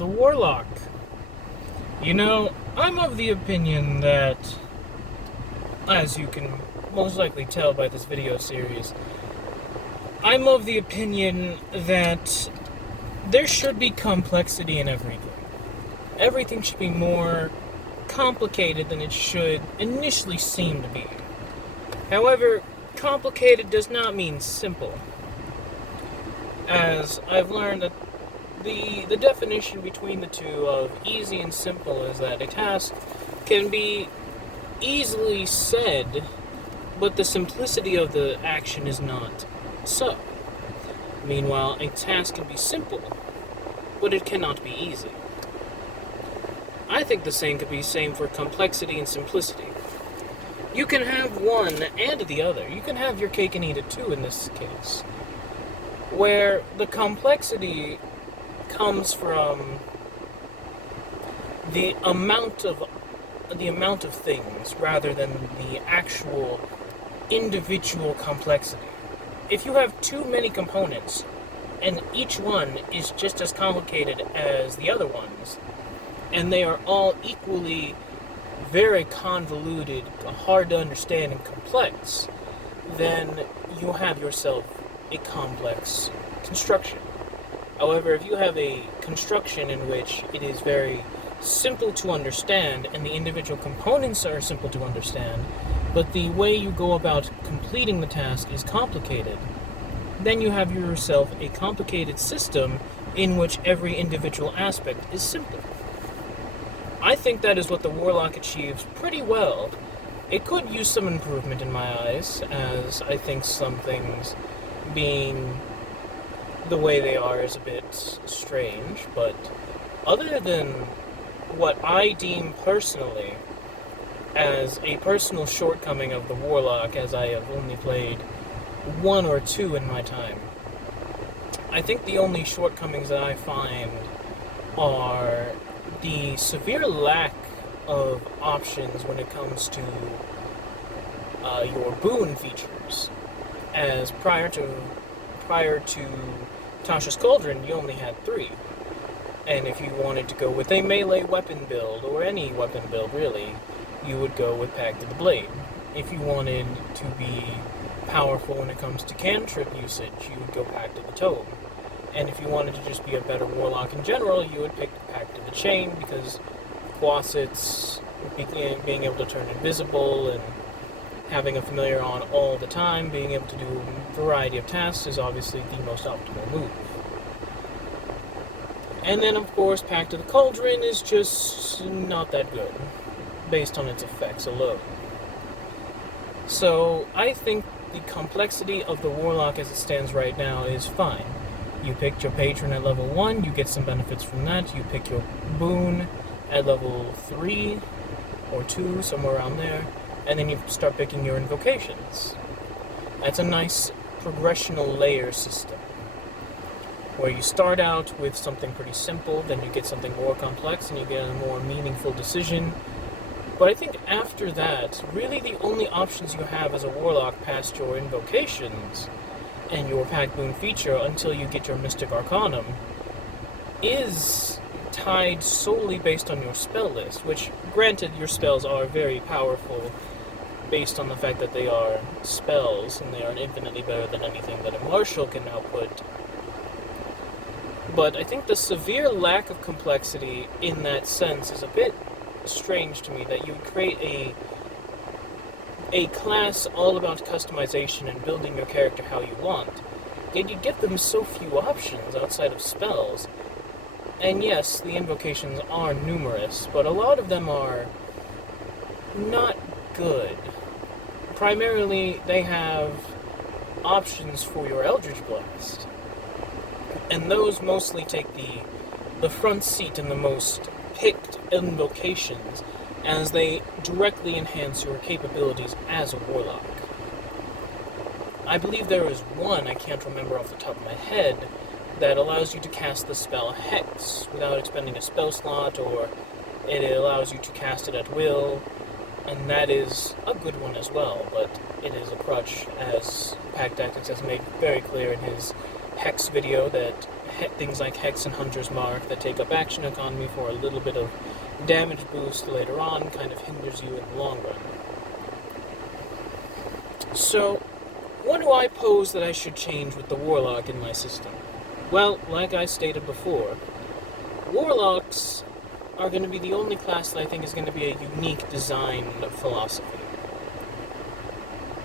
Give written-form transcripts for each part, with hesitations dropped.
the Warlock. You know, I'm of the opinion that, as you can most likely tell by this video series, I'm of the opinion that there should be complexity in everything. Everything should be more complicated than it should initially seem to be. However, complicated does not mean simple. As I've learned that the definition between the two of easy and simple is that a task can be easily said, but the simplicity of the action is not so. Meanwhile, a task can be simple, but it cannot be easy. I think the same could be same for complexity and simplicity. You can have one and the other. You can have your cake and eat it too in this case, where the complexity comes from the amount of things rather than the actual individual complexity. If you have too many components and each one is just as complicated as the other ones, and they are all equally very convoluted, hard to understand, and complex, then you have yourself a complex construction. However, if you have a construction in which it is very simple to understand and the individual components are simple to understand, but the way you go about completing the task is complicated, then you have yourself a complicated system in which every individual aspect is simple. I think that is what the Warlock achieves pretty well. It could use some improvement in my eyes, as I think some things being the way they are is a bit strange, but other than what I deem personally as a personal shortcoming of the Warlock, as I have only played one or two in my time, I think the only shortcomings that I find are the severe lack of options when it comes to your boon features, as prior to Tasha's Cauldron, you only had 3. And if you wanted to go with a melee weapon build, or any weapon build really, you would go with Pact of the Blade. If you wanted to be powerful when it comes to cantrip usage, you would go Pact of the Tome. And if you wanted to just be a better Warlock in general, you would pick Pact of the Chain, because Quasit's being able to turn invisible and having a familiar on all the time, being able to do a variety of tasks is obviously the most optimal move. And then, of course, Pact of the Cauldron is just not that good, based on its effects alone. So, I think the complexity of the Warlock as it stands right now is fine. You picked your patron at level 1, you get some benefits from that. You pick your boon at level 3 or 2, somewhere around there, and then you start picking your invocations. That's a nice progressional layer system, where you start out with something pretty simple, then you get something more complex, and you get a more meaningful decision. But I think after that, really the only options you have as a Warlock past your invocations and your Pact Boon feature until you get your Mystic Arcanum is tied solely based on your spell list, which, granted, your spells are very powerful based on the fact that they are spells, and they are infinitely better than anything that a martial can output. But I think the severe lack of complexity in that sense is a bit strange to me, that you would create a class all about customization and building your character how you want, yet you give them so few options outside of spells. And yes, the invocations are numerous, but a lot of them are not good. Primarily, they have options for your Eldritch Blast, and those mostly take the front seat in the most picked invocations, as they directly enhance your capabilities as a Warlock. I believe there is one, I can't remember off the top of my head, that allows you to cast the spell Hex without expending a spell slot, or it allows you to cast it at will, and that is a good one as well, but it is a crutch, as Pack Tactics has made very clear in his Hex video, that things like Hex and Hunter's Mark that take up action economy for a little bit of damage boost later on, kind of hinders you in the long run. So, what do I pose that I should change with the Warlock in my system? Well, like I stated before, Warlocks are going to be the only class that I think is going to be a unique design philosophy.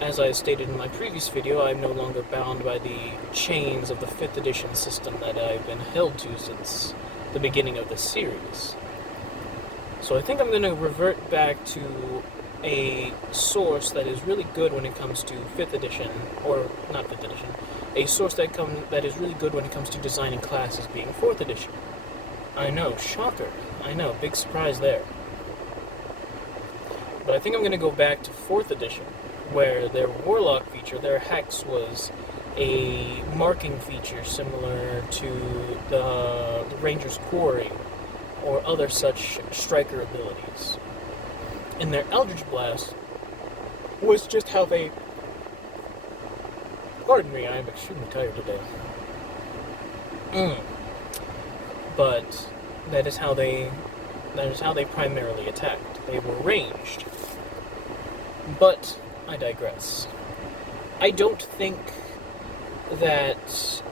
As I stated in my previous video, I'm no longer bound by the chains of the 5th edition system that I've been held to since the beginning of this series. So I think I'm going to revert back to a source that is really good when it comes to 5th edition, or not 5th edition, a source that is really good when it comes to designing classes, being 4th edition. I know, shocker. I know, big surprise there. But I think I'm going to go back to 4th edition, where their Warlock feature, their Hex, was a marking feature similar to the Ranger's Quarry, or other such striker abilities. And their Eldritch Blast was just how they... Pardon me, I am extremely tired today. But that is how they primarily attacked. They were ranged. But I digress. I don't think that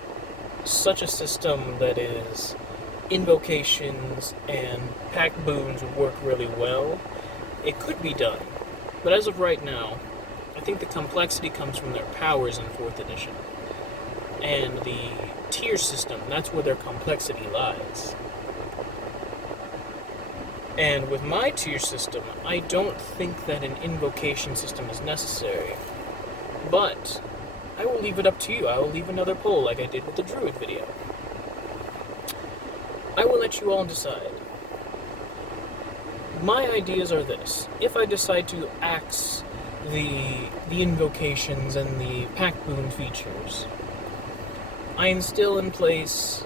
such a system that is invocations and pack boons would work really well. It could be done, but as of right now, I think the complexity comes from their powers in 4th edition. And the tier system, that's where their complexity lies. And with my tier system, I don't think that an invocation system is necessary. But I will leave it up to you. I will leave another poll like I did with the Druid video. I will let you all decide. My ideas are this. If I decide to axe the invocations and the pack boon features, I instill in place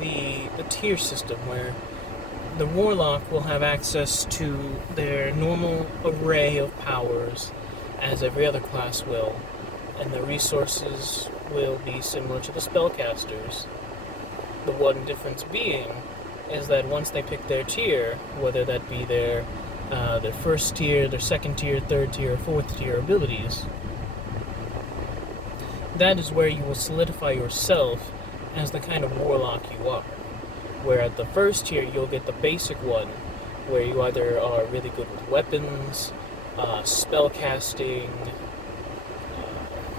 the tier system where the Warlock will have access to their normal array of powers, as every other class will, and the resources will be similar to the spellcasters. The one difference being is that once they pick their tier, whether that be their first tier, their second tier, third tier, or fourth tier abilities, that is where you will solidify yourself as the kind of Warlock you are. Where at the first tier, you'll get the basic one, where you either are really good with weapons, spellcasting,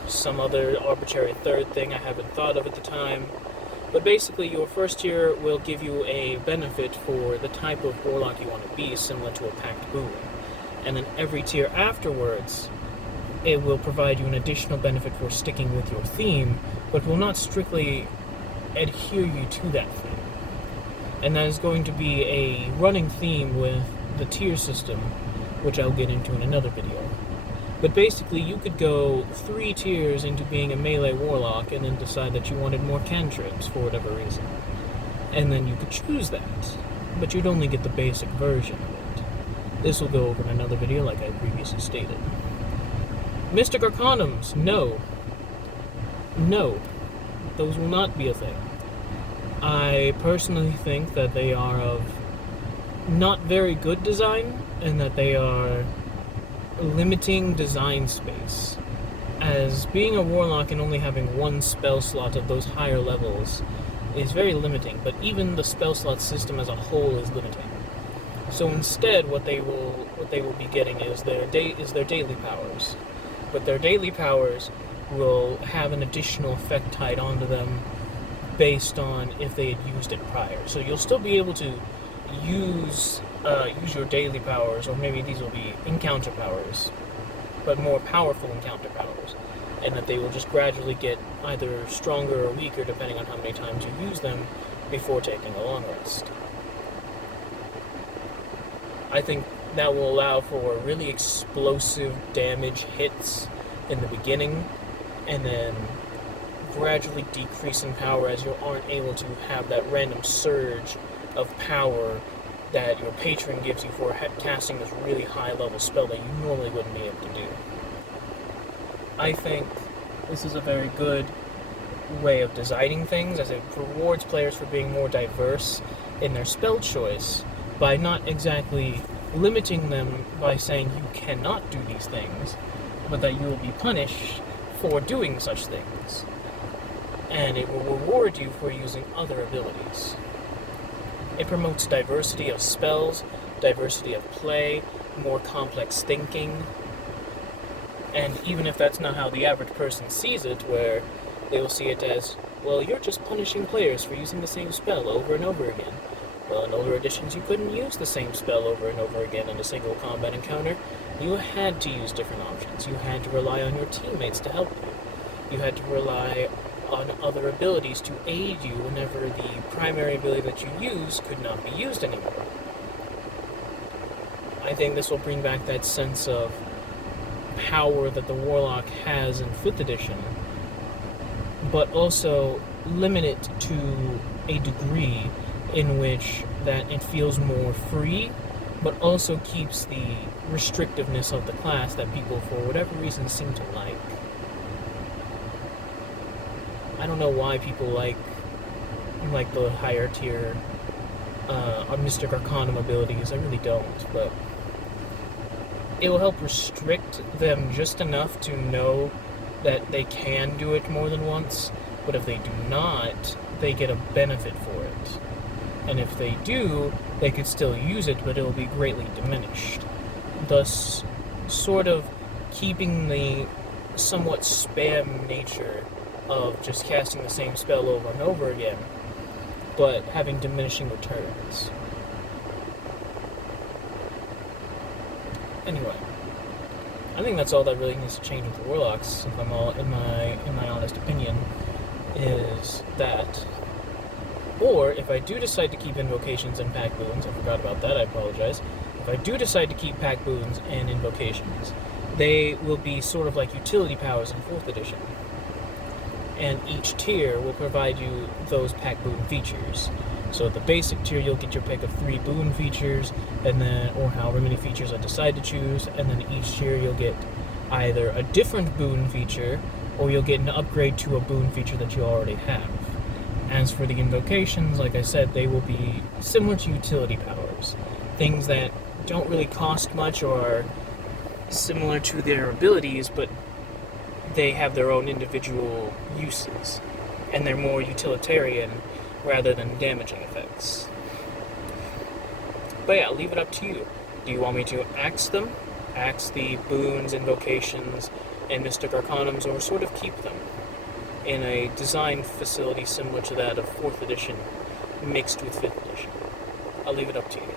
some other arbitrary third thing I haven't thought of at the time. But basically, your first tier will give you a benefit for the type of Warlock you want to be, similar to a Pact Boon. And then every tier afterwards, it will provide you an additional benefit for sticking with your theme, but will not strictly adhere you to that theme. And that is going to be a running theme with the tier system, which I'll get into in another video. But basically, you could go 3 tiers into being a melee Warlock and then decide that you wanted more cantrips for whatever reason. And then you could choose that, but you'd only get the basic version of it. This will go over in another video like I previously stated. Mystic Arcanums, no. No. Those will not be a thing. I personally think that they are of not very good design, and that they are limiting design space. As being a Warlock and only having one spell slot of those higher levels is very limiting, but even the spell slot system as a whole is limiting. So instead, what they will be getting is their daily powers. But their daily powers will have an additional effect tied onto them based on if they had used it prior. So you'll still be able to use your daily powers, or maybe these will be encounter powers, but more powerful encounter powers, and that they will just gradually get either stronger or weaker depending on how many times you use them before taking a long rest. I think that will allow for really explosive damage hits in the beginning, and then gradually decrease in power as you aren't able to have that random surge of power that your patron gives you for casting this really high level spell that you normally wouldn't be able to do. I think this is a very good way of designing things, as it rewards players for being more diverse in their spell choice by not exactly limiting them by saying you cannot do these things, but that you will be punished for doing such things. And it will reward you for using other abilities. It promotes diversity of spells, diversity of play, more complex thinking, and even if that's not how the average person sees it, where they will see it as, well, you're just punishing players for using the same spell over and over again. Well, in older editions, you couldn't use the same spell over and over again in a single combat encounter. You had to use different options. You had to rely on your teammates to help you. You had to rely on other abilities to aid you whenever the primary ability that you use could not be used anymore. I think this will bring back that sense of power that the Warlock has in 5th edition, but also limit it to a degree in which that it feels more free, but also keeps the restrictiveness of the class that people, for whatever reason, seem to like. I don't know why people like the higher tier Mystic Arcanum abilities. I really don't, but it will help restrict them just enough to know that they can do it more than once, but if they do not, they get a benefit for it. And if they do, they could still use it, but it will be greatly diminished. Thus, sort of keeping the somewhat spam nature of just casting the same spell over and over again, but having diminishing returns. Anyway, I think that's all that really needs to change with the Warlocks, if I'm all in my honest opinion, is that. Or, if I do decide to keep Invocations and Pack Boons, I forgot about that, I apologize. If I do decide to keep Pack Boons and Invocations, they will be sort of like utility powers in 4th edition. And each tier will provide you those Pack Boon features. So at the basic tier, you'll get your pick of 3 boon features, and then, or however many features I decide to choose, and then each tier you'll get either a different boon feature, or you'll get an upgrade to a boon feature that you already have. As for the invocations, like I said, they will be similar to utility powers. Things that don't really cost much or are similar to their abilities, but they have their own individual uses. And they're more utilitarian rather than damaging effects. But yeah, I'll leave it up to you. Do you want me to axe them? Axe the boons, invocations, and Mystic Arcanums, or sort of keep them in a design facility similar to that of 4th edition, mixed with 5th edition? I'll leave it up to you.